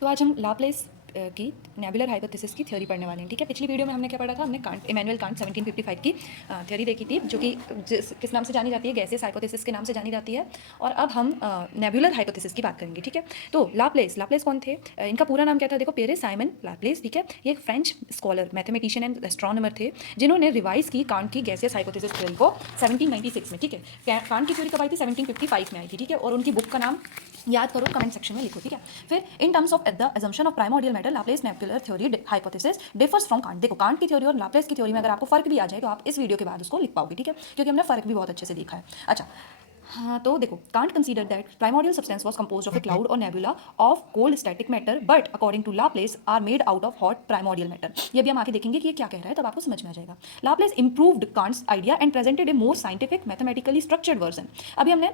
तो आज हम लाप्लेस की नेबुलर हाइपोथेसिस की थ्योरी पढ़ने वाले हैं। ठीक है, पिछली वीडियो में हमने क्या पढ़ा था, हमने इमैनुअल कांट 1755 की थ्योरी देखी थी, जो कि किस नाम से जानी जाती है, गैसियस हाइपोथेसिस के नाम से जानी जाती है। और अब हम नेबुलर हाइपोथेसिस की बात करेंगे। ठीक है, तो लाप्लेस कौन थे? इनका पूरा नाम क्या था? देखो, पियरे साइमन लाप्लेस। ठीक है, ये एक French scholar, mathematician and astronomer थे, जिन्होंने रिवाइज की कांट की गैसियस हाइपोथेसिस थ्योरी को 1796 में। ठीक है, कांट की थ्योरी कब आई थी? 1755 में आई थी। ठीक है, और उनकी बुक का नाम याद करो, कमेंट सेक्शन में लिखो। ठीक है, फिर in terms of the assumption of primordial matter Laplace nebular theory hypothesis differs from can't. देखो, कांट की थ्योरी और लाप्लेस की थ्योरी में अगर आपको फर्क भी आ जाए तो आप इस वीडियो के बाद उसको लिख पाओगे। ठीक है, क्योंकि हमने फर्क भी बहुत अच्छे से देखा है। अच्छा, हाँ, तो देखो, Kant consider that primordial substance was composed of a cloud और nebula of cold static matter, but according to Laplace are made out of hot primordial matter. ये भी हम आगे देखेंगे कि ये क्या कह रहा है, तब आपको समझ में आ जाएगा। Laplace improved Kant's idea and presented a more scientific mathematically structured version. अभी हमने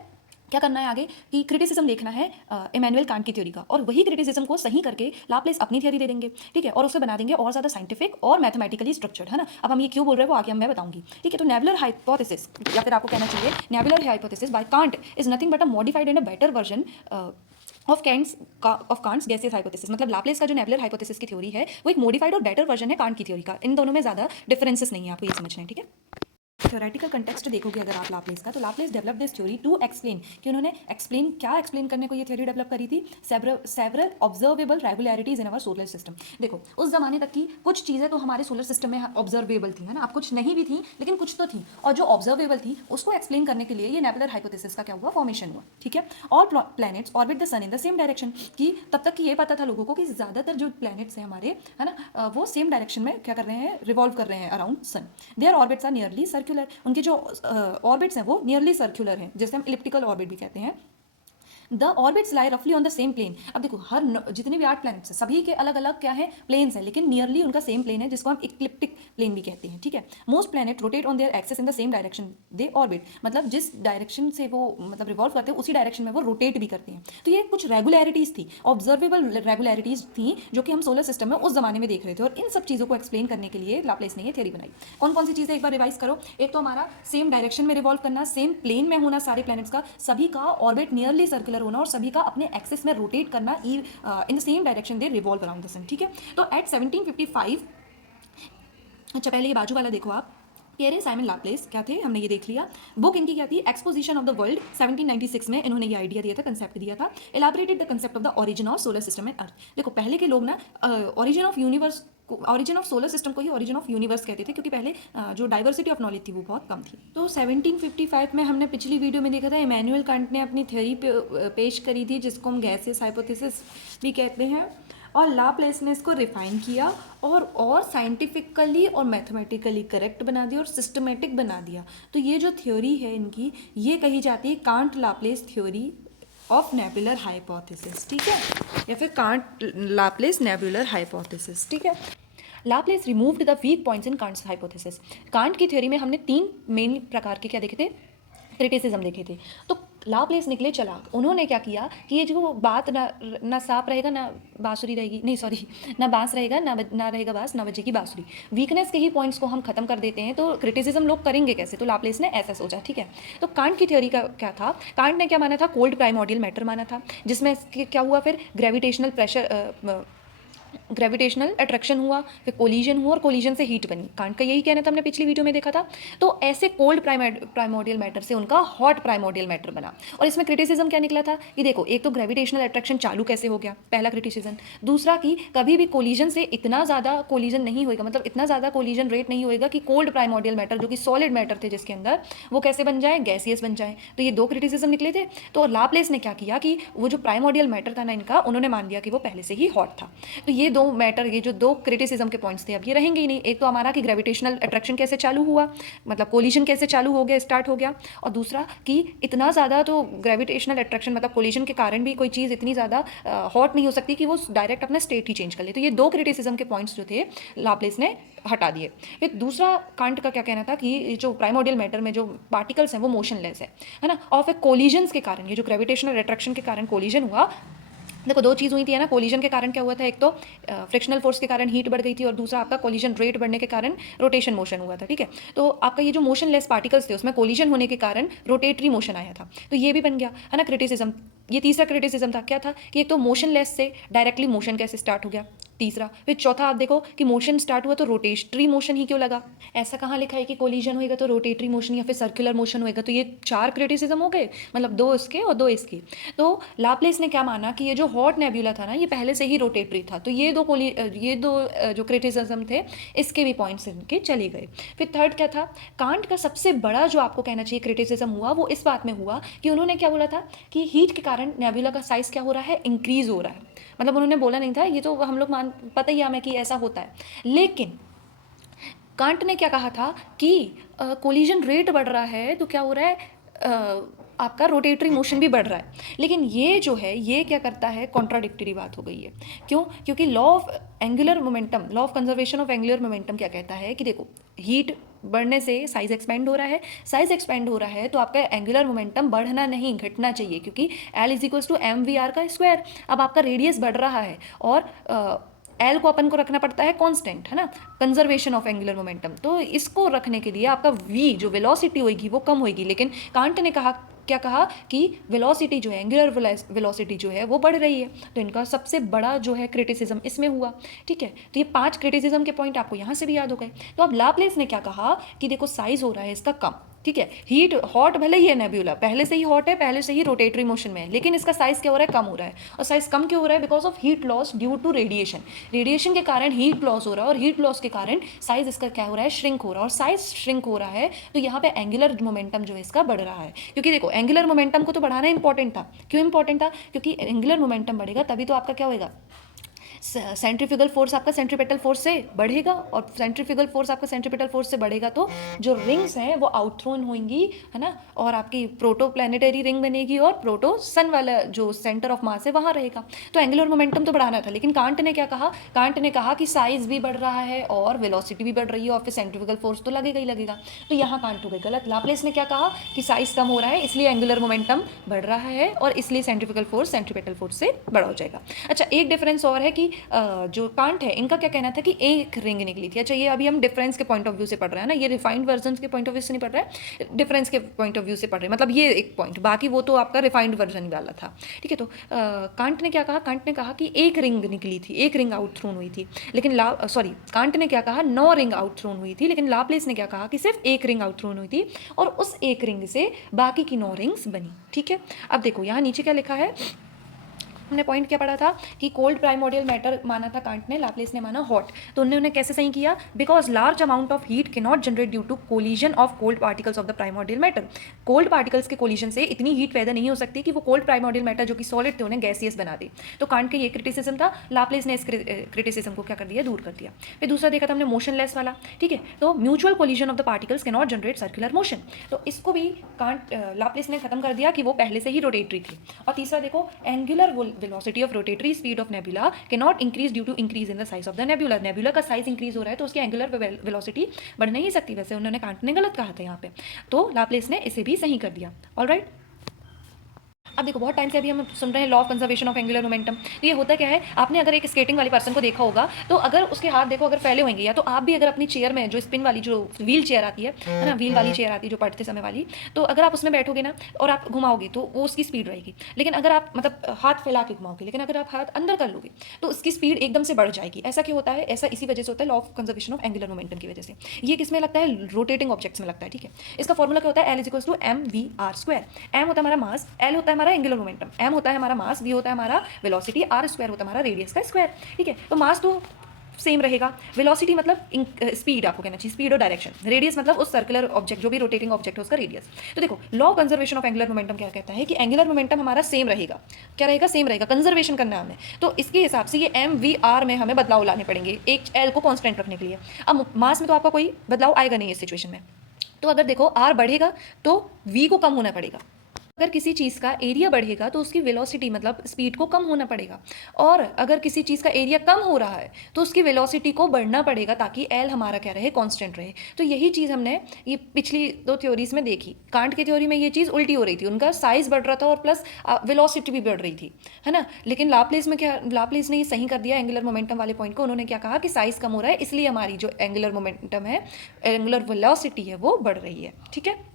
क्या करना है आगे कि क्रिटिसिज्म देखना है इमैनुअल कांट की थ्योरी का, और वही क्रिटिसिज्म को सही करके लाप्लेस अपनी थ्योरी दे देंगे। ठीक है, और उसे बना देंगे और ज़्यादा साइंटिफिक और मैथमेटिकली स्ट्रक्चर्ड, है ना। अब हम ये क्यों बोल रहे हैं वो आगे मैं बताऊंगी। ठीक है, तो नेबुलर हाइपोथेसिस, या फिर आपको कहना चाहिए nebular hypothesis by Kant is nothing but a modified and a better version of Kant's gaseous hypothesis. मतलब लाप्लेस का जो नेबुलर हाइपोथेसिस की थ्योरी है वो एक मॉडिफाइड और बेटर वर्जन है कांट की थ्योरी का। इन दोनों में ज़्यादा डिफरेंसेस नहीं है, आपको ये समझना है। ठीक है, थ्योरेटिकल कंटेक्स्ट देखोगे अगर आप लाप्लेस का, तो Laplace develop this theory to explain कि उन्होंने एक्सप्लेन करने को ये थ्योरी डेवलप करी थी, several observable regularities in our solar system. देखो, उस जमाने तक की कुछ चीज़ें तो हमारे सोलर सिस्टम में ऑब्जर्वेबल थी, है ना। अब कुछ नहीं भी थी लेकिन कुछ तो थी, और जो ऑब्जर्वेबल थी उसको एक्सप्लेन करने के लिए ये नेबुलर हाइपोथेसिस का क्या हुआ, फॉर्मेशन हुआ। ठीक है, all planets orbit the sun in the same direction, कि तब तक कि ये पता था लोगों को कि ज़्यादातर जो प्लैनेट्स हैं हमारे, है ना, वो सेम डायरेक्शन में क्या कर रहे हैं, रिवॉल्व कर रहे हैं around sun. Their orbits are nearly circular, उनकी जो ऑर्बिट्स हैं वो नियरली सर्कुलर हैं, जैसे हम इलिप्टिकल ऑर्बिट भी कहते हैं। द ऑर्बिट्स लाई रफली ऑन द सेम प्लेन। अब देखो, जितने भी 8 प्लैनेट्स हैं सभी के अलग अलग क्या है, प्लेन्स हैं, लेकिन नियरली उनका सेम प्लेन है, जिसको हम इक्लिप्टिक प्लेन भी कहते हैं। ठीक है, most planet rotate on their axis in the same direction they orbit, मतलब जिस डायरेक्शन से वो मतलब रिवॉल्व करते हैं उसी डायरेक्शन में वो रोटेट भी करते हैं। तो ये कुछ रेगुलरिटीज थी, ऑब्जर्वेबल रेगुलरिटीज थी, जो कि हम सोलर सिस्टम में उस जमाने में देख रहे थे, और इन सब चीज़ों को एक्सप्लेन करने के लिए लाप्लेस ने ये थ्योरी बनाई। कौन कौन सी चीज़ें एक बार रिवाइज करो। एक तो हमारा सेम डायरेक्शन में रिवॉल्व करना, सेम प्लेन में होना सारे प्लैनेट्स का, सभी का ऑर्बिट नियरली सर्कुलर होना, और सभी का अपने एक्सिस में रोटेट करना, in the same direction they revolve around the sun. ठीक है, तो एट 1755, अच्छा पहले ये बाजू वाला देखो आप, पियरे साइमन लाप्लेस क्या थे, हमने ये देख लिया। बुक इनकी क्या थी, एक्सपोजिशन ऑफ द वर्ल्ड, 1796 में इन्होंने ये आइडिया दिया था, कंसेप्ट दिया था। Elaborated the concept of the origin of solar system and earth. देखो, पहले के लोग ना origin of universe, origin of solar system को ही ओरिजिन ऑफ यूनिवर्स कहते थे, क्योंकि पहले जो डाइवर्सिटी ऑफ नॉलेज थी वो बहुत कम थी। तो 1755 में हमने पिछली वीडियो में देखा था, इमैनुअल कांट ने अपनी थ्योरी पेश करी थी, जिसको हम गैसियस हाइपोथेसिस भी कहते हैं, और लाप्लेस ने इसको रिफाइन किया और साइंटिफिकली और मैथमेटिकली करेक्ट बना दिया और सिस्टमेटिक बना दिया। तो ये जो थ्योरी है इनकी, ये कही जाती है can't Laplace theory of nebular hypothesis. ठीक है, या फिर कांट लाप्लेस नेबुलर हाइपोथेसिस। ठीक है, Laplace removed the weak points in Kant's hypothesis. Kant की थ्योरी में हमने 3 मेन प्रकार के क्या देखे थे, क्रिटिसिज्म देखे थे। तो लाप्लेस निकले चालाक, उन्होंने क्या किया कि ये जो बात ना सांप रहेगा ना बांसुरी रहेगी, नहीं सॉरी, ना बांस रहेगा ना रहेगा बांस, ना बजेगी बांसुरी, वीकनेस के ही पॉइंट्स को हम खत्म कर देते हैं, तो क्रिटिसिज्म लोग करेंगे कैसे। तो लाप्लेस ने ऐसा सोचा। ठीक है, तो कांट की थ्योरी का क्या था, कांट ने क्या माना था, कोल्ड प्राइमोर्डियल मैटर माना था, जिसमें क्या हुआ, फिर ग्रेविटेशनल अट्रैक्शन हुआ, फिर कोलिजन हुआ, और कोलिजन से हीट बनी। कांट का यही कहना था, हमने पिछली वीडियो में देखा था। तो ऐसे कोल्ड प्राइमोर्डियल मैटर से उनका हॉट प्राइमोर्डियल मैटर बना। और इसमें क्रिटिसिज्म क्या निकला था कि देखो, एक तो ग्रेविटेशनल अट्रैक्शन चालू कैसे हो गया, पहला क्रिटिसिज्म। दूसरा कि कभी भी कोलिजन से इतना ज़्यादा कोलिजन नहीं होएगा, मतलब इतना ज़्यादा कोलिजन रेट नहीं होएगा कि कोल्ड प्राइमोर्डियल मैटर, जो कि सॉलिड मैटर थे जिसके अंदर, वो कैसे बन जाए, गैसियस बन जाए। तो ये 2 क्रिटिसिज्म निकले थे। तो लाप्लेस ने क्या किया कि वो जो प्राइमोर्डियल मैटर था ना इनका, उन्होंने मान लिया कि वो पहले से ही हॉट था। तो ये 2 मैटर, ये जो 2 क्रिटिसिज्म के पॉइंट्स थे, अब ये रहेंगे ही नहीं। एक तो हमारा कि ग्रेविटेशनल अट्रैक्शन कैसे चालू हुआ, मतलब कोलिजन कैसे चालू हो गया, स्टार्ट हो गया, और दूसरा कि इतना ज़्यादा तो ग्रेविटेशनल अट्रैक्शन मतलब कोलिजन के कारण भी कोई चीज़ इतनी ज़्यादा हॉट नहीं हो सकती कि वो डायरेक्ट अपना स्टेट ही चेंज कर ले। तो ये 2 क्रिटिसिज्म के पॉइंट्स जो थे लाप्लेस ने हटा दिए। फिर दूसरा कांट का क्या कहना था कि जो प्राइमोर्डियल मैटर में जो पार्टिकल्स हैं वो मोशनलेस है ना, और फिर कोलिजन्स के कारण, ये जो ग्रेविटेशनल अट्रैक्शन के कारण कोलिजन हुआ, देखो दो चीज़ हुई थी है ना, कोलिजन के कारण क्या हुआ था, एक तो फ्रिक्शनल फोर्स के कारण हीट बढ़ गई थी और दूसरा आपका कोलिजन रेट बढ़ने के कारण रोटेशन मोशन हुआ था, ठीक है। तो आपका ये जो मोशनलेस पार्टिकल्स थे उसमें कोलिजन होने के कारण रोटेटरी मोशन आया था, तो ये भी बन गया है ना क्रिटिसिज्म। ये तीसरा क्रिटिसिज्म था, क्या था कि एक तो मोशनलेस से डायरेक्टली मोशन कैसे स्टार्ट हो गया, तीसरा। फिर चौथा आप देखो कि मोशन स्टार्ट हुआ तो रोटेटरी मोशन ही क्यों लगा, ऐसा कहाँ लिखा है कि कोलिजन होएगा तो रोटेटरी मोशन या फिर सर्कुलर मोशन होएगा। तो ये 4 क्रिटिसिज्म हो गए, मतलब 2 इसके और 2 इसके। तो लाप्लेस ने क्या माना कि ये जो हॉट नेबुला था ना ये पहले से ही रोटेटरी था, तो ये दो जो क्रिटिसिज्म थे इसके भी पॉइंट्स इनके चले गए। फिर थर्ड क्या था, कांट का सबसे बड़ा जो आपको कहना चाहिए क्रिटिसिज्म हुआ वो इस बात में हुआ कि उन्होंने क्या बोला था कि हीट के कारण नेबुला का साइज क्या हो रहा है, इंक्रीज हो रहा है। मतलब उन्होंने बोला नहीं था, ये तो हम लोग पता ही हमें कि ऐसा होता है, लेकिन कांट ने क्या कहा था कि कोलिजन रेट बढ़ रहा है तो क्या हो रहा है, आपका रोटेटरी मोशन भी बढ़ रहा है। लेकिन ये जो है ये क्या करता है, कॉन्ट्राडिक्टरी बात हो गई है। क्यों? क्योंकि law of angular momentum, law of conservation of angular momentum क्या कहता है कि देखो हीट बढ़ने से साइज एक्सपेंड हो रहा है, साइज एक्सपेंड हो रहा है तो आपका एंगुलर मोमेंटम बढ़ना नहीं घटना चाहिए, क्योंकि L is equals to M V R का स्क्वायर। अब आपका रेडियस बढ़ रहा है और एल को अपन को रखना पड़ता है कांस्टेंट, है ना, कंजर्वेशन ऑफ एंगुलर मोमेंटम। तो इसको रखने के लिए आपका वी जो वेलोसिटी होगी वो कम होगी, लेकिन कांट ने कहा क्या कहा कि वेलोसिटी जो है, एंगुलर वेलोसिटी जो है वो बढ़ रही है। तो इनका सबसे बड़ा जो है क्रिटिसिज्म इसमें हुआ, ठीक है। तो ये 5 क्रिटिसिज्म के पॉइंट आपको यहाँ से भी याद हो गए। तो अब लाप्लेस ने क्या कहा कि देखो साइज हो रहा है इसका कम, ठीक है, हीट हॉट भले ही है नेबुला, पहले से ही हॉट है, पहले से ही रोटेटरी मोशन में है, लेकिन इसका साइज क्या हो रहा है, कम हो रहा है। और साइज कम क्यों हो रहा है, because of heat loss due to radiation. Radiation के कारण हीट लॉस हो रहा है और हीट लॉस के कारण साइज इसका क्या हो रहा है, श्रिंक हो रहा है। और साइज श्रिंक हो रहा है तो यहाँ पे एंगुलर मोमेंटम जो है इसका बढ़ रहा है। क्योंकि देखो एंगुलर मोमेंटम को तो बढ़ाना इंपॉर्टेंट था। क्यों इंपॉर्टेंट था? क्योंकि एंगुलर मोमेंटम बढ़ेगा तभी तो आपका क्या होएगा, सेंट्रीफ्यूगल फोर्स आपका सेंट्रीपेटल फोर्स से बढ़ेगा, और सेंट्रीफ्यूगल फोर्स आपका सेंट्रीपेटल फोर्स से बढ़ेगा तो जो रिंग्स हैं वो आउटथ्रोन होंगी, है ना, और आपकी प्रोटोप्लैनेटरी रिंग बनेगी और प्रोटो सन वाला जो सेंटर ऑफ मास है वहाँ रहेगा। तो एंगुलर मोमेंटम तो बढ़ाना था, लेकिन कांट ने क्या कहा, कांट ने कहा कि साइज भी बढ़ रहा है और वेलोसिटी भी बढ़ रही है और फिर सेंट्रीफ्यूगल फोर्स तो लगेगा ही लगेगा। तो यहाँ कांट हो गई गलत। लाप्लेस ने क्या कहा कि साइज कम हो रहा है इसलिए एंगुलर मोमेंटम बढ़ रहा है और इसलिए सेंट्रीफ्यूगल फोर्स सेंट्रीपेटल फोर्स से बड़ा हो जाएगा। अच्छा, एक डिफरेंस और है कि जो कांट है इनका क्या कहना था कि एक रिंग निकली थी। अच्छा, ये अभी हम डिफरेंस के पॉइंट ऑफ व्यू से पढ़ रहे हैं ना, ये रिफाइंड वर्जन के पॉइंट ऑफ व्यू से नहीं पढ़ रहे हैं, डिफरेंस के पॉइंट ऑफ व्यू से पढ़ रहे हैं। मतलब ये एक पॉइंट, बाकी वो तो आपका रिफाइंड वर्जन वाला था, ठीक है। तो कांट ने क्या कहा, कांट ने कहा कि एक रिंग निकली थी, एक रिंग आउट थ्रोन हुई थी, लेकिन कांट ने क्या कहा, 9 रिंग आउट थ्रोन हुई थी, लेकिन लाप्लेस ने क्या कहा कि सिर्फ एक रिंग आउट थ्रोन हुई थी और उस एक रिंग से बाकी की 9 रिंग्स बनी, ठीक है। अब देखो यहाँ नीचे क्या लिखा है, हमने पॉइंट क्या पढ़ा था कि कोल्ड प्राइमोर्डियल मैटर माना था कांट ने, लाप्लेस ने माना हॉट। तो उन्होंने कैसे सही किया, because large amount of heat can not generate due to collision of cold particles of the primordial matter. Cold particles के कोलिजन से इतनी हीट पैदा नहीं हो सकती कि वो कोल्ड प्राइमोर्डियल मैटर जो कि सॉलिड थे उन्हें गैसियस बना दे। तो कांट का ये क्रिटिसिज्म था, लाप्लेस ने इस क्रिटिसिज्म को क्या कर दिया, दूर कर दिया। फिर दूसरा देखा था हमने मोशनलेस वाला, ठीक है। तो mutual collision of the particles के नॉट जनरेट सर्कुलर मोशन, तो इसको भी कांट लाप्लेस ने खत्म कर दिया कि वो पहले से ही रोटेटरी थी। और तीसरा देखो, angular velocity of rotatory speed of nebula can not increase due to increase in the size of the nebula. Nebula का साइज इंक्रीज हो रहा है तो उसकी एंगुलर वेलोसिटी बढ़ नहीं सकती। वैसे उन्होंने कांट ने गलत कहा था यहाँ पे, तो लाप्लेस ने इसे भी सही कर दिया। ऑलराइट, अब देखो बहुत टाइम से अभी हम सुन रहे हैं law of conservation of angular momentum. तो ये होता क्या है, आपने अगर एक स्केटिंग वाले पर्सन को देखा होगा तो अगर उसके हाथ देखो अगर फैले होंगे, या तो आप भी अगर अपनी चेयर में जो स्पिन वाली जो व्हील चेयर आती है ना, व्हील वाली चेयर आती है जो पढ़ते समय वाली, तो अगर आप उसमें बैठोगे ना और आप घुमाओगे तो वो उसकी स्पीड रहेगी। लेकिन अगर आप मतलब हाथ फैला के घुमाओगे, लेकिन अगर आप हाथ अंदर कर लोगे तो उसकी स्पीड एकदम से बढ़ जाएगी। ऐसा क्यों होता है? ऐसा इसी वजह से होता है, law of conservation of angular momentum की वजह से। ये किस में लगता है? रोटेटिंग ऑब्जेक्ट्स में लगता है, ठीक है। इसका फॉर्मूला क्या होता है? L is equals to M V R square. M होता है हमारा मास, एल होता है हमारा एंगुलर मोमेंटम, एम होता है हमारा मास, वी होता है हमारा वेलोसिटी, आर स्क्वायर होता है हमारा रेडियस का स्क्वायर, ठीक है। तो मास तो सेम रहेगा, वेलोसिटी मतलब स्पीड आपको कहना चाहिए, स्पीड और डायरेक्शन, रेडियस मतलब उस सर्कुलर ऑब्जेक्ट जो भी रोटेटिंग ऑब्जेक्ट है उसका रेडियस। तो देखो law conservation of angular momentum क्या कहता है कि एंगुलर मोमेंटम हमारा सेम रहेगा। क्या रहेगा? सेम रहेगा, कंजर्वेशन करना है हमें। तो इसके हिसाब से ये एम वी आर में हमें बदलाव लाने पड़ेंगे, एक एल को कॉन्स्टेंट रखने के लिए। अब मास में तो आपका कोई बदलाव आएगा नहीं इस सिचुएशन में, तो अगर देखो आर बढ़ेगा तो वी को कम होना पड़ेगा, अगर किसी चीज़ का एरिया बढ़ेगा तो उसकी वेलोसिटी मतलब स्पीड को कम होना पड़ेगा, और अगर किसी चीज़ का एरिया कम हो रहा है तो उसकी वेलोसिटी को बढ़ना पड़ेगा ताकि एल हमारा क्या रहे, कांस्टेंट रहे। तो यही चीज़ हमने ये पिछली दो थ्योरीज में देखी। कांट की थ्योरी में ये चीज़ उल्टी हो रही थी, उनका साइज बढ़ रहा था और प्लस वेलोसिटी भी बढ़ रही थी, है ना। लेकिन लाप्लेस में क्या, लाप्लेस ने ये सही कर दिया एंगुलर मोमेंटम वाले पॉइंट को। उन्होंने क्या कहा कि साइज कम हो रहा है इसलिए हमारी जो एंगुलर मोमेंटम है, एंगुलर वेलोसिटी है, वो बढ़ रही है, ठीक है।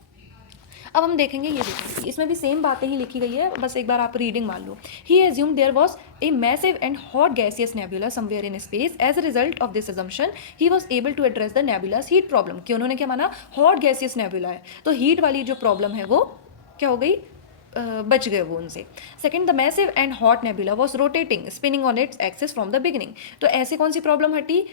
अब हम देखेंगे, ये देखेंगे इसमें भी सेम बातें ही लिखी गई है, बस एक बार आप रीडिंग मान लो। He assume there was a massive and hot gaseous nebula somewhere in space. As a result of this assumption he was able to address the nebula's heat problem. कि उन्होंने क्या माना, हॉट गैसियस नेबुला है तो heat वाली जो problem है वो क्या हो गई, बच गए वो उनसे। Second, the massive and hot nebula was rotating spinning on its axis from the beginning. तो ऐसे कौन सी प्रॉब्लम हटी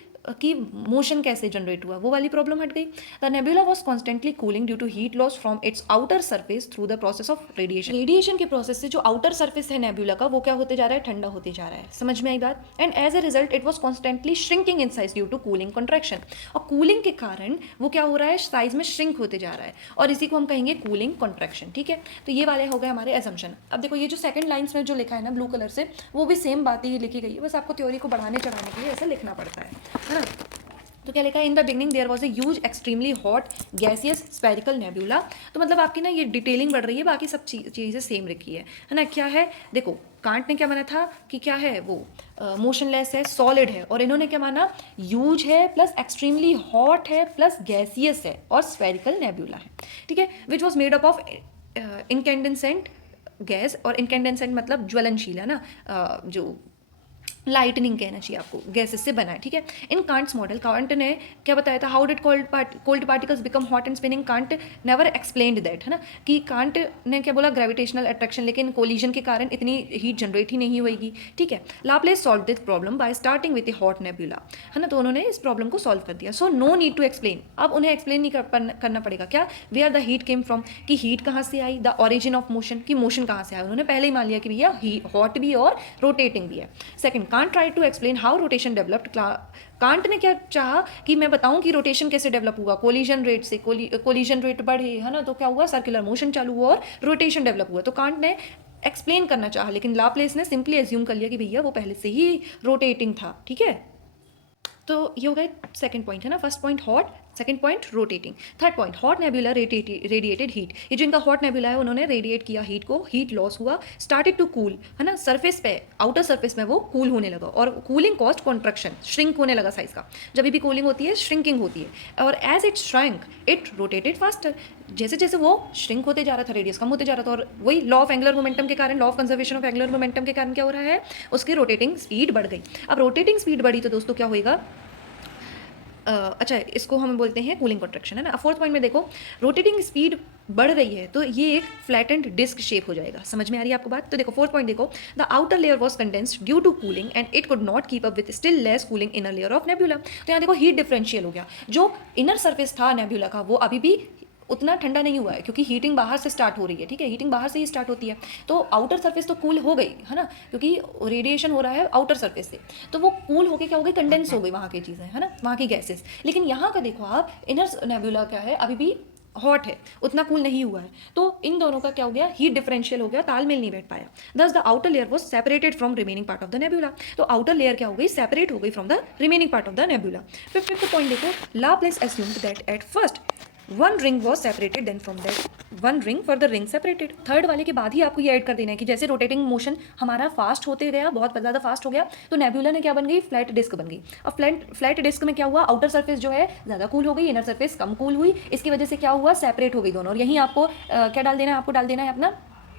कि मोशन कैसे जनरेट हुआ, वो वाली प्रॉब्लम हट गई। The nebula was constantly cooling due to heat loss from its outer surface through the process of radiation. Radiation के प्रोसेस से जो आउटर सर्फेस है नेबुला का वो क्या होते जा रहा है, ठंडा होते जा रहा है। समझ में आई बात। And as a result it was constantly shrinking in size due to cooling contraction. और कूलिंग के कारण वो क्या हो रहा है, साइज में श्रिंक होते जा रहा है, और इसी को हम कहेंगे कूलिंग कॉन्ट्रैक्शन, ठीक है। तो ये वाले हो गए हमारे एजम्पशन। अब देखो ये जो सेकंड लाइन्स में जो लिखा है ना ब्लू कलर से, वो भी सेम बातें ही लिखी गई है, बस आपको थ्योरी को बढ़ाने चढ़ाने के लिए ऐसा लिखना पड़ता है ना। तो क्या लिखा है, in the beginning there was a huge extremely hot gaseous spherical nebula. तो मतलब आपकी ना ये डिटेलिंग बढ़ रही है, बाकी सब चीज़ें सेम लिखी है ना। क्या है देखो, कांट ने क्या माना था कि क्या है वो मोशनलेस है, सॉलिड है, और इन्होंने क्या माना, ह्यूज है प्लस एक्सट्रीमली हॉट है प्लस गैसियस है और स्पेरिकल नेबुला है, ठीक है। Which was made up of incandescent gas, और इनकैंडेसेंट मतलब ज्वलनशील है ना, जो लाइटनिंग कहना चाहिए आपको, गैसेस से बना है, ठीक है। इन कांट्स मॉडल कांट ने क्या बताया था, how did cold particles become hot and spinning. Can't never explained that, है ना, कि कांट ने क्या बोला, ग्रेविटेशनल अट्रैक्शन, लेकिन कोलिजन के कारण इतनी हीट जनरेट ही नहीं होगी, ठीक है। Laplace solve this problem bye starting with A hot nebula, है ना। तो उन्होंने इस प्रॉब्लम को सॉल्व कर दिया। So no need to explain, अब उन्हें एक्सप्लेन नहीं करना पड़ेगा क्या, where the heat came from, कि हीट कहाँ से आई, द ओरिजिन ऑफ मोशन, की मोशन कहाँ से आया, उन्होंने पहले ही मान लिया कि भैया हॉट भी और रोटेटिंग भी है। Second, Kant try to explain how rotation developed. Kant ने क्या चाहा कि मैं बताऊं कि रोटेशन कैसे डेवलप हुआ, कोलिजन रेट से, कोलिजन रेट बढ़े, है ना, तो क्या हुआ, सर्कुलर मोशन चालू हुआ और रोटेशन डेवलप हुआ। तो कांट ने एक्सप्लेन करना चाहा, लेकिन लाप्लेस ने सिंपली एज्यूम कर लिया कि भैया वो पहले से ही रोटेटिंग था, ठीक है। तो ये हो गया सेकंड पॉइंट, है ना। First point hot, second point rotating. Third point, hot nebula radiated heat. ये जो इनका हॉट नेबुला है उन्होंने रेडिएट किया हीट को, हीट लॉस हुआ, स्टार्टेड टू कूल, है ना, सरफेस पे, आउटर सरफेस में वो कूल होने लगा, और कूलिंग कॉस्ट कॉन्ट्रैक्शन, श्रिंक होने लगा साइज का। जब भी कूलिंग होती है श्रिंकिंग होती है, और as it shrank it rotated faster. जैसे जैसे वो श्रिंक होते जा रहा था, रेडियस कम होते जा रहा था, और वही लॉ ऑफ एंगुलर मोमेंटम के कारण, law of conservation of angular momentum के कारण क्या हो रहा है, उसकी रोटेटिंग स्पीड बढ़ गई। अब रोटेटिंग स्पीड बढ़ी तो दोस्तों क्या होएगा, अच्छा इसको हम बोलते हैं कूलिंग कॉन्ट्रैक्शन, है ना। फोर्थ पॉइंट में देखो, रोटेटिंग स्पीड बढ़ रही है तो ये एक फ्लैटेंड डिस्क शेप हो जाएगा। समझ में आ रही है आपको बात। तो देखो फोर्थ पॉइंट देखो, the outer layer was condensed due to cooling and it could not keep up with still less cooling inner layer of nebula. तो यहाँ देखो हीट डिफरेंशियल हो गया, जो इनर सर्फेस था नेबुला का वो अभी भी उतना ठंडा नहीं हुआ है, क्योंकि हीटिंग बाहर से स्टार्ट हो रही है, ठीक है, हीटिंग बाहर से ही स्टार्ट होती है। तो आउटर सरफेस तो कूल हो गई, है ना, क्योंकि रेडिएशन हो रहा है आउटर सरफेस से, तो वो कूल होके क्या हो गई, कंडेंस हो गई वहाँ की चीज़ें, है ना, वहाँ की गैसेस। लेकिन यहाँ का देखो आप, इनर नेबुला क्या है, अभी भी हॉट है, उतना कूल नहीं हुआ है। तो इन दोनों का क्या हो गया, हीट डिफरेंशियल हो गया, तालमेल नहीं बैठ पाया। Thus the outer layer was separated from remaining part of the nebula. तो आउटर लेयर क्या हो गई, सेपरेट हो गई from the remaining part of the nebula. Fifth point देखो, Laplace assumed that at first one ring was separated, then from that one ring further ring separated. Third वाले के बाद ही आपको ये ऐड कर देना है कि जैसे रोटेटिंग मोशन हमारा फास्ट होते गया, बहुत ज़्यादा फास्ट हो गया, तो नेबुला ने क्या बन गई, फ्लैट डिस्क बन गई। अब फ्लैट डिस्क में क्या हुआ, आउटर सरफेस जो है ज़्यादा कूल हो गई, इनर सरफेस कम कूल हुई, इसकी वजह से क्या हुआ, सेपरेट हो गई दोनों। और यहीं आपको क्या डाल देना है, आपको डाल देना है अपना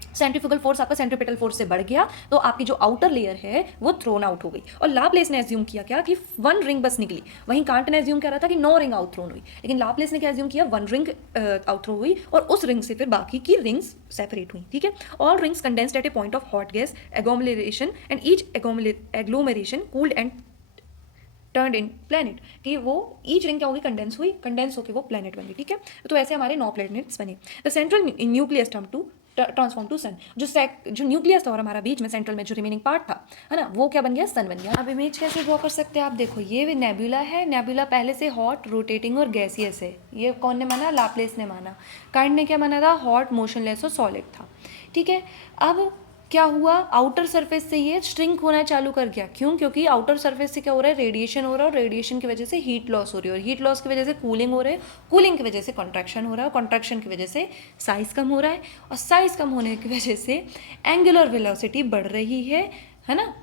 सेंट्रीफ्यूगल फोर्स, आपका सेंट्रीपिटल फोर्स से बढ़ गया, तो आपकी जो आउटर लेयर है वो थ्रोन आउट हो गई। और लाप्लेस ने एज्यूम किया क्या, कि वन रिंग बस निकली, वहीं कांट ने एज्यूम कर रहा था कि नो रिंग आउट थ्रोन हुई, लेकिन लाप्लेस ने क्या एज्यूम किया, वन रिंग आउट थ्रो हुई, और उस रिंग से फिर बाकी की रिंग्स सेपरेट हुई, ठीक है। All rings condensed at a point of hot gas agglomeration and each agglomeration cooled and turn in planet, कि वो ईच रिंग क्या होगी, कंडेंस हुई, कंडेंस होकर वो प्लैनेट बन गई, ठीक है। तो ऐसे हमारे 9 प्लैनेट्स बने। The central nucleus transform to sun. जो न्यूक्लियस था और हमारा बीच में सेंट्रल में जो रिमेनिंग पार्ट था, है ना, वो क्या बन गया, सन बन गया। अब इमेज कैसे ड्रॉ कर सकते हैं आप, देखो ये नेबुला है, नेबुला पहले से हॉट, रोटेटिंग और गैसियस है। ये कौन ने माना, लाप्लेस ने माना। कांट ने क्या माना था, हॉट, मोशनलेस और सॉलिड था। ठीक है, अब क्या हुआ, आउटर सरफेस से ये श्रिंक होना चालू कर गया। क्यों, क्योंकि आउटर सरफेस से क्या हो रहा है, रेडिएशन हो रहा है, और रेडिएशन की वजह से हीट लॉस हो रही है, और हीट लॉस की वजह से कूलिंग हो रहा है, कूलिंग की वजह से कॉन्ट्रैक्शन हो रहा है, कॉन्ट्रैक्शन की वजह से साइज कम हो रहा है, और साइज कम होने की वजह से एंगुलर वेलोसिटी बढ़ रही है ना।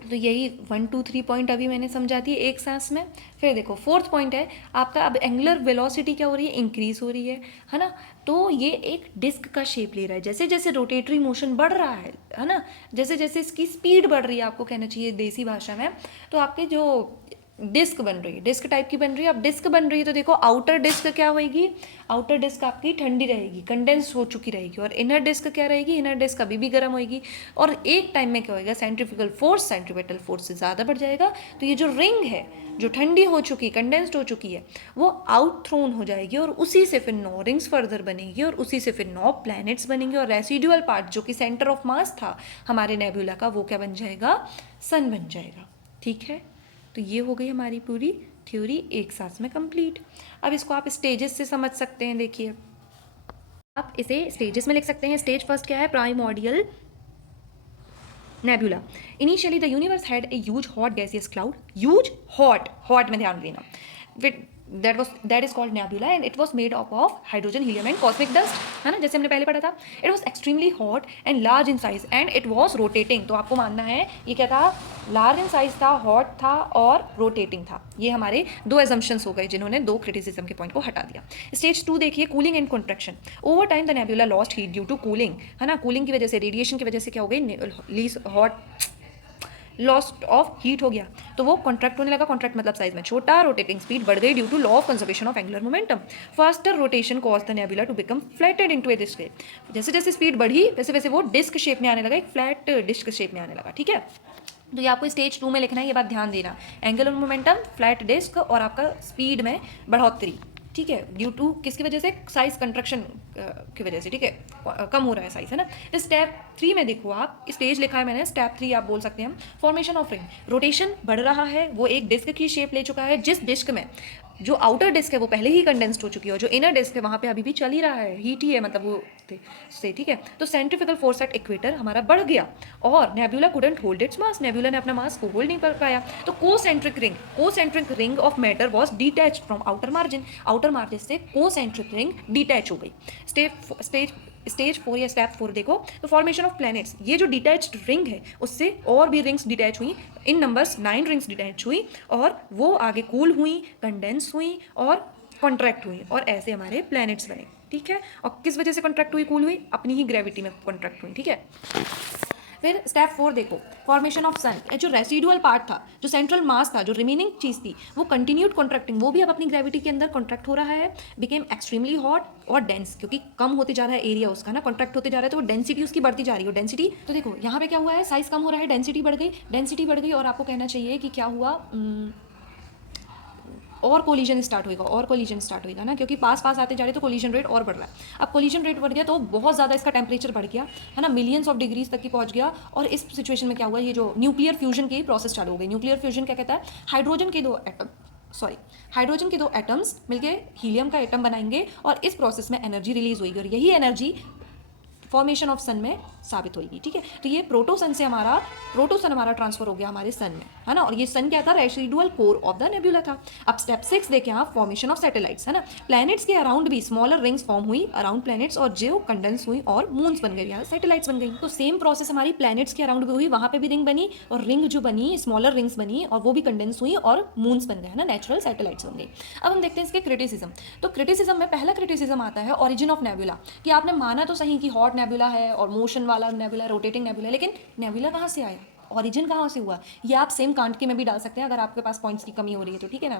तो यही 1 2 3 पॉइंट अभी मैंने समझा दी एक सांस में। फिर देखो फोर्थ पॉइंट है आपका, अब एंगुलर वेलोसिटी क्या हो रही है, इंक्रीज हो रही है ना। तो ये एक डिस्क का शेप ले रहा है, जैसे जैसे रोटेटरी मोशन बढ़ रहा है ना, जैसे जैसे इसकी स्पीड बढ़ रही है, आपको कहना चाहिए देसी भाषा में, तो आपके जो डिस्क बन रही है, डिस्क टाइप की बन रही है। अब डिस्क बन रही है तो देखो आउटर डिस्क क्या होएगी, आउटर डिस्क आपकी ठंडी रहेगी, कंडेंस हो चुकी रहेगी, और इनर डिस्क क्या रहेगी, इनर डिस्क अभी भी गर्म होएगी। और एक टाइम में क्या होएगा, सेंट्रीफ्यूगल फोर्स सेंट्रीपेटल फोर्स से ज़्यादा बढ़ जाएगा, तो ये जो रिंग है जो ठंडी हो चुकी, कंडेंस्ड हो चुकी है, वो आउट थ्रोन हो जाएगी, और उसी से फिर 9 रिंग्स फर्दर बनेगी, और उसी से फिर 9 प्लैनेट्स बनेंगे, और रेसिडुअल पार्ट जो कि सेंटर ऑफ मास था हमारे नेबुला का, वो क्या बन जाएगा, सन बन जाएगा। ठीक है, तो ये हो गई हमारी पूरी थ्योरी एक सांस में कंप्लीट। अब इसको आप स्टेजेस से समझ सकते हैं। देखिए आप इसे स्टेजेस में लिख सकते हैं। स्टेज फर्स्ट क्या है, primordial nebula. Initially the universe had a huge hot gaseous cloud, huge hot में ध्यान देना, with that is called nebula, and it was made up of hydrogen, helium and cosmic dust, है ना, जैसे हमने पहले पढ़ा था। it was extremely hot and large in size and it was rotating। तो आपको मानना है ये क्या था, लार्ज इन साइज था, हॉट था और रोटेटिंग था। ये हमारे 2 एजम्पशंस हो गए जिन्होंने 2 क्रिटिसिज्म के पॉइंट को हटा दिया। स्टेज 2 देखिए, cooling and contraction. Over time the nebula lost heat due to cooling, है ना, कूलिंग की वजह से, रेडिएशन की वजह से क्या हो गई, लॉस ऑफ हीट हो गया, तो वो कॉन्ट्रैक्ट होने लगा। कॉन्ट्रैक्ट मतलब साइज में छोटा, रोटेटिंग स्पीड बढ़ गई due to law of conservation of angular momentum. Faster rotation cause the nebula to become flatted into a disc shape. जैसे जैसे स्पीड बढ़ी वैसे वैसे वो डिस्क शेप में आने लगा, एक फ्लैट डिस्क शेप में आने लगा। ठीक है, तो ये आपको स्टेज 2 में लिखना है, ये बात ध्यान देना। एंगुलर मोमेंटम, फ्लैट डिस्क, और आपका स्पीड में बढ़ोतरी। ठीक है, ड्यू टू किसकी वजह से, साइज कंट्रक्शन की वजह से। ठीक है, कम हो रहा है साइज, है ना। फिर स्टेप 3 में देखो आप, स्टेज लिखा है मैंने, स्टेप 3 आप बोल सकते हैं हम, फॉर्मेशन ऑफ रिंग। रोटेशन बढ़ रहा है, वो एक डिस्क की शेप ले चुका है, जिस डिस्क में जो आउटर डिस्क है वो पहले ही कंडेंस्ड हो चुकी है, और जो इनर डिस्क है वहाँ पे अभी भी चल ही रहा है, हीट ही है, मतलब वो से। ठीक है, तो सेंट्रीफ्यूगल फोर्स एट इक्वेटर हमारा बढ़ गया, और nebula couldn't hold its mass, nebula ने अपना मास को होल्ड नहीं कर पाया। तो concentric ring of matter was detached from outer margin, outer margin से कोसेंट्रिक रिंग डिटैच हो गई। स्टेज 4 या स्टेप 4 देखो, तो फॉर्मेशन ऑफ प्लैनेट्स। ये जो डिटैच्ड रिंग है उससे और भी रिंग्स डिटैच हुई, इन नंबर्स 9 रिंग्स डिटैच हुई, और वो आगे कूल हुई, कंडेंस हुई और कॉन्ट्रैक्ट हुई, और ऐसे हमारे प्लैनेट्स बने। ठीक है, और किस वजह से कॉन्ट्रैक्ट हुई, कूल हुई, अपनी ही ग्रेविटी में कॉन्ट्रैक्ट हुई। ठीक है, फिर स्टेप 4 देखो, फॉर्मेशन ऑफ सन। जो रेसिडुअल पार्ट था, जो सेंट्रल मास था, जो रिमेनिंग चीज़ थी, वो कंटिन्यूड कॉन्ट्रैक्टिंग, वो भी अब अपनी ग्रेविटी के अंदर कॉन्ट्रैक्ट हो रहा है, बिकेम एक्सट्रीमली हॉट और डेंस, क्योंकि कम होते जा रहा है एरिया उसका ना, कॉन्ट्रैक्ट होते जा रहा है, तो वो डेंसिटी उसकी बढ़ती जा रही है। डेंसिटी तो देखो यहाँ पे क्या हुआ है, साइज कम हो रहा है, डेंसिटी बढ़ गई, और आपको कहना चाहिए कि क्या हुआ, और कोलिजन स्टार्ट होगा ना, क्योंकि पास आते जा रहे तो कोलिजन रेट और बढ़ रहा है। अब कोलिजन रेट बढ़ गया तो बहुत ज़्यादा इसका टेम्परेचर बढ़ गया, है ना, मिलियंस ऑफ डिग्रीज तक की पहुंच गया, और इस सिचुएशन में क्या हुआ, ये जो न्यूक्लियर फ्यूजन की प्रोसेस चालू हो गई। न्यूक्लियर फ्यूजन क्या कहता है, हाइड्रोजन के दो एटम्स मिलके हीलियम का एटम बनाएंगे, और इस प्रोसेस में एनर्जी रिलीज होगी, और यही एनर्जी फॉर्मेशन ऑफ सन में साबित होगी। ठीक है, तो ये प्रोटोसन हमारा ट्रांसफर हो गया हमारे सन में, है ना, और ये सन क्या था, residual core of the nebula था। अब स्टेप 6 देखें आप, फॉर्मेशन ऑफ सैटेलाइट्स, है ना, प्लैनेट्स के अराउंड भी स्मॉलर रिंग्स फॉर्म हुई अराउंड प्लैनेट्स, और जो कंडेंस हुई और मून्स बन गई, यहाँ सैटेलाइट्स बन गई। तो सेम प्रोसेस हमारी प्लैनेट्स के अराउंड भी हुई, वहाँ पे भी रिंग बनी, और रिंग जो बनी, स्मॉलर रिंग्स बनी, और वो भी कंडेंस हुई और मून्स बन गए, है ना, नेचुरल सैटेलाइट्स बन गई। अब हम देखते हैं इसके क्रिटिसिज्म। तो क्रिटिसिज्म में पहला क्रिटिसिज्म आता है ओरिजिन ऑफ नेबुला, कि आपने माना तो सही कि हॉट नेबुला है और मोशन वाला नेबुला, रोटेटिंग नेबुला, लेकिन नेबुला कहाँ से आया, ओरिजिन कहाँ से हुआ, ये आप सेम कांट की में भी डाल सकते हैं अगर आपके पास पॉइंट्स की कमी हो रही है तो। ठीक है ना।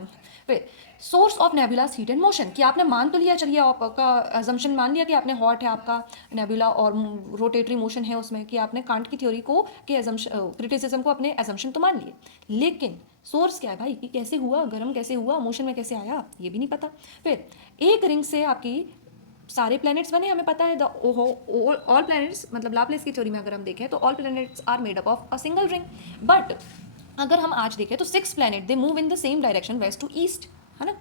फिर source of nebula heat and motion, कि आपने मान तो लिया, चलिए आपका अजम्पशन मान लिया कि आपने हॉट है आपका नेबुला और रोटेटरी मोशन है उसमें, कि आपने कांट की थ्योरी को के क्रिटिसिज्म को अपने अजम्पशन तो मान लिए, लेकिन सोर्स क्या है भाई, कि कैसे हुआ, गर्म कैसे हुआ, मोशन में कैसे आया, ये भी नहीं पता। फिर एक रिंग से आपकी सारे प्लैनेट्स बने, हमें पता है ऑल प्लैनेट्स, मतलब लाप्लेस की थ्योरी में अगर हम देखें तो all planets are made up of a single ring. But अगर हम आज देखें तो 6 planet they move in the same direction west to east, है ना,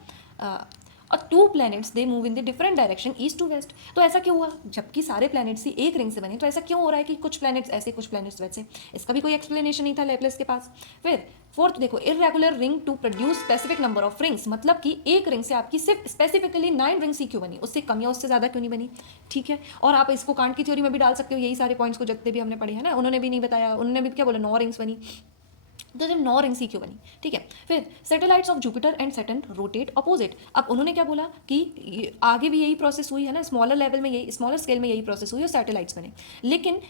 और 2 planets they move in the different direction east to west. तो ऐसा क्यों हुआ, जबकि सारे प्लैनेट्स ही एक रिंग से बने, तो ऐसा क्यों हो रहा है कि कुछ प्लैनेट्स ऐसे कुछ प्लैनेट्स वैसे? इसका भी कोई एक्सप्लेनेशन नहीं था लैपलेस के पास। फिर फोर्थ देखो, irregular ring to produce specific number of rings, मतलब कि एक रिंग से आपकी सिर्फ स्पेसिफिकली 9 रिंग्स ही क्यों बनी, उससे कम या उससे ज़्यादा क्यों नहीं बनी? ठीक है, और आप इसको कांट की थ्योरी में भी डाल सकते हो, यही सारे पॉइंट्स को जितने भी हमने पढ़े हैं ना, उन्होंने भी नहीं बताया, उन्होंने भी क्या बोला, 9 रिंग्स बनी, तो जब 9 रिंग्स ही क्यों बनी? ठीक है, फिर satellites of Jupiter and Saturn rotate opposite. अब उन्होंने क्या बोला कि आगे भी यही प्रोसेस हुई है ना, स्मॉलर लेवल में यही, स्मॉलर स्केल में यही प्रोसेस हुई और सैटेलाइट्स बने, लेकिन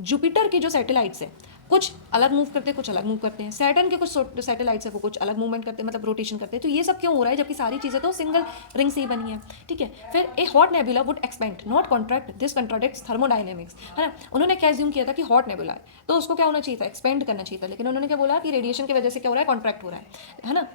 जुपिटर के जो सैटेलाइट्स हैं कुछ अलग मूव करते हैं, कुछ अलग मूव करते हैं, सैटर्न के कुछ सैटेलाइट्स है वो कुछ अलग मूवमेंट करते हैं, मतलब रोटेशन करते हैं। तो ये सब क्यों हो रहा है जबकि सारी चीज़ें तो सिंगल रिंग से ही बनी है? ठीक है, फिर ए hot nebula would expand not contract, this contradicts thermodynamics, है ना। उन्होंने क्या एज्यूम किया था कि हॉट नेबुला है तो उसको क्या होना चाहिए था, एक्सपेंड करना चाहिए था, लेकिन उन्होंने क्या बोला कि रेडिएशन की वजह से क्या हो रहा है, कॉन्ट्रैक्ट हो रहा है ना।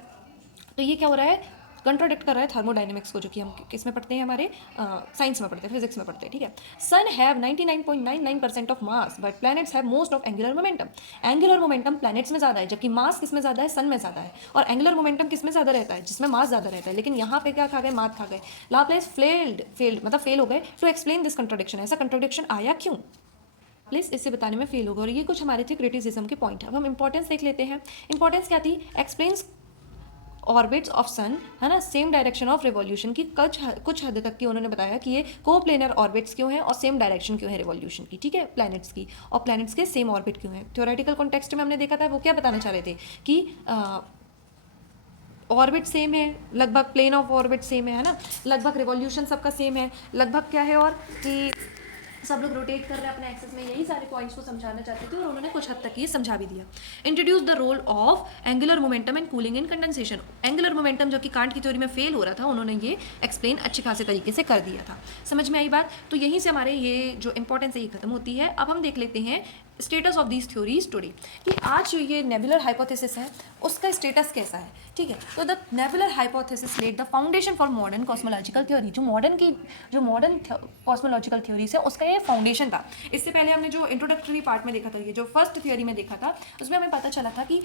तो ये क्या हो रहा है, कंट्राडिक्ट कर रहा है थर्मोडाइनमिक्स को, जो कि हम किस में पढ़ते हैं, हमारे साइंस में पढ़ते हैं, फिजिक्स में पढ़ते हैं। ठीक है, sun have 99.99% of mass but planets have most of angular momentum. Angular momentum planets में ज़्यादा है, जबकि मास किस में ज़्यादा है, सन में ज़्यादा है, और एंगुलर मोमेंटम किस में ज़्यादा रहता है, जिसमें मास ज़्यादा रहता है। लेकिन यहाँ पे क्या खा गए, मास खा गए। लाप्लेस फेल्ड मतलब फेल हो गए टू एक्सप्लेन दिस कंट्राडिक्शन। ऐसा कंट्राडिक्शन आया क्यों, प्लीज़ इससे बताने में फेल होगा। और ये कुछ हमारे थे क्रिटिसिज्म के पॉइंट। अब हम इंपॉर्टेंस देख लेते हैं। इंपॉर्टेंस क्या थी, एक्सप्लेन्स ऑर्बिट्स ऑफ सन, है ना, सेम डायरेक्शन ऑफ रिवॉल्यूशन की। कुछ हद तक की उन्होंने बताया कि ये को प्लेनर ऑर्बिट्स क्यों हैं और सेम डायरेक्शन क्यों है रिवॉल्यूशन की, ठीक है, प्लैनेट्स की, और प्लैनेट्स के सेम ऑर्बिट क्यों है। थ्योरेटिकल कॉन्टेक्स्ट में हमने देखा था वो क्या बताना चाह रहे थे कि ऑर्बिट सेम है, लगभग प्लेन ऑफ ऑर्बिट सेम है ना, लगभग रिवॉल्यूशन सबका सेम है, लगभग क्या है, और कि सब लोग रोटेट कर रहे हैं अपने एक्सेस में। यही सारे पॉइंट्स को समझाना चाहते थे और उन्होंने कुछ हद तक ये समझा भी दिया। Introduce the role of angular momentum and cooling in condensation. Angular momentum जो कि कांट की थ्योरी में फेल हो रहा था, उन्होंने ये एक्सप्लेन अच्छे खासे तरीके से कर दिया था। समझ में आई बात? तो यहीं से हमारे ये जो इंपॉर्टेंस है ये खत्म होती है। अब हम देख लेते हैं status of these theories today, कि आज जो ये नेबुलर हाइपोथेसिस है उसका स्टेटस कैसा है। ठीक है, तो the nebular hypothesis led the foundation for modern cosmological theory. जो मॉडर्न कॉस्मोलॉजिकल थ्योरीज है उसका ये फाउंडेशन था। इससे पहले हमने जो इंट्रोडक्टरी पार्ट में देखा था, ये जो फर्स्ट थ्योरी में देखा था, उसमें हमें पता चला था कि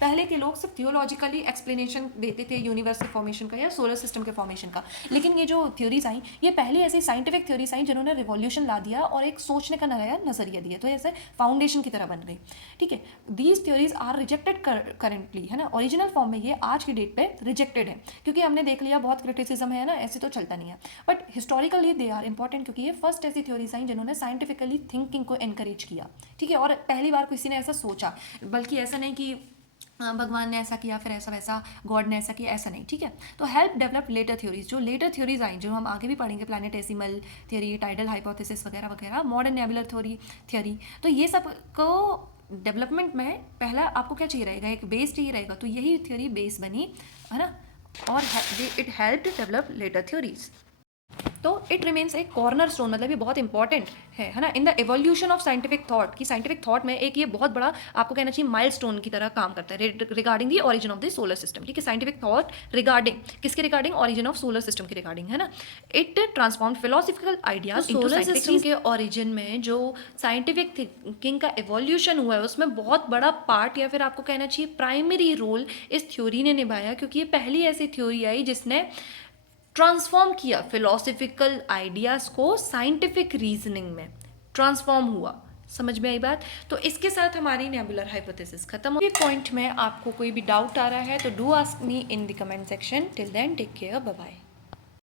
पहले के लोग सिर्फ थियोलॉजिकली एक्सप्लेनेशन देते थे यूनिवर्स के फॉर्मेशन का या सोलर सिस्टम के फॉर्मेशन का, लेकिन ये जो थ्योरीज आई ये पहली ऐसी साइंटिफिक थ्योरीज आई जिन्होंने रिवॉल्यूशन ला दिया और एक सोचने का नया नजरिया दिया, तो ऐसे फाउंडेशन की तरह बन गई। ठीक है, these theories are rejected currently, है ना, ओरिजिनल फॉर्म में ये आज की डेट पे रिजेक्टेड है, क्योंकि हमने देख लिया बहुत क्रिटिसिज्म है ना, ऐसे तो चलता नहीं है, but historically they are important, क्योंकि ये फर्स्ट ऐसी थ्योरीज आई जिन्होंने साइंटिफिकली थिंकिंग को एनकरेज किया। ठीक है, और पहली बार किसी ने ऐसा सोचा, बल्कि ऐसा नहीं कि भगवान ने ऐसा किया फिर ऐसा वैसा, गॉड ने ऐसा किया, ऐसा नहीं। ठीक है, तो हेल्प डेवलप लेटर थ्योरीज, जो लेटर थ्योरीज आई, जो हम आगे भी पढ़ेंगे, प्लैनेटेसिमल थ्योरी, टाइडल हाइपोथेसिस वगैरह वगैरह, मॉडर्न नेबुलर थ्योरी, तो ये सब को डेवलपमेंट में पहला आपको क्या चाहिए रहेगा, एक बेस चाहिए रहेगा, तो यही थ्योरी बेस बनी, है ना, और it help develop later theories. तो it remains a corner stone, मतलब ये बहुत इंपॉर्टेंट है ना, in the evolution of scientific thought, कि साइंटिफिक थॉट में एक ये बहुत बड़ा आपको कहना चाहिए माइलस्टोन की तरह काम करता है regarding the origin of the solar system. ठीक है, साइंटिफिक थॉट रिगार्डिंग किसके regarding, origin of solar system के रिगार्डिंग, है ना। It transform philosophical ideas into solar system के ऑरिजिन में जो साइंटिफिक थिंकिंग का एवोल्यूशन हुआ है उसमें बहुत बड़ा पार्ट, या फिर आपको कहना चाहिए प्राइमरी रोल इस थ्योरी ने निभाया, क्योंकि ये पहली ऐसी थ्योरी आई जिसने ट्रांसफॉर्म किया फिलोसफिकल आइडियाज़ को साइंटिफिक रीजनिंग में ट्रांसफॉर्म हुआ। समझ में आई बात? तो इसके साथ हमारी नेबुलर हाइपोथेसिस खत्म हो। ये पॉइंट में आपको कोई भी डाउट आ रहा है तो do ask me in the comment section. Till then take care, bye bye.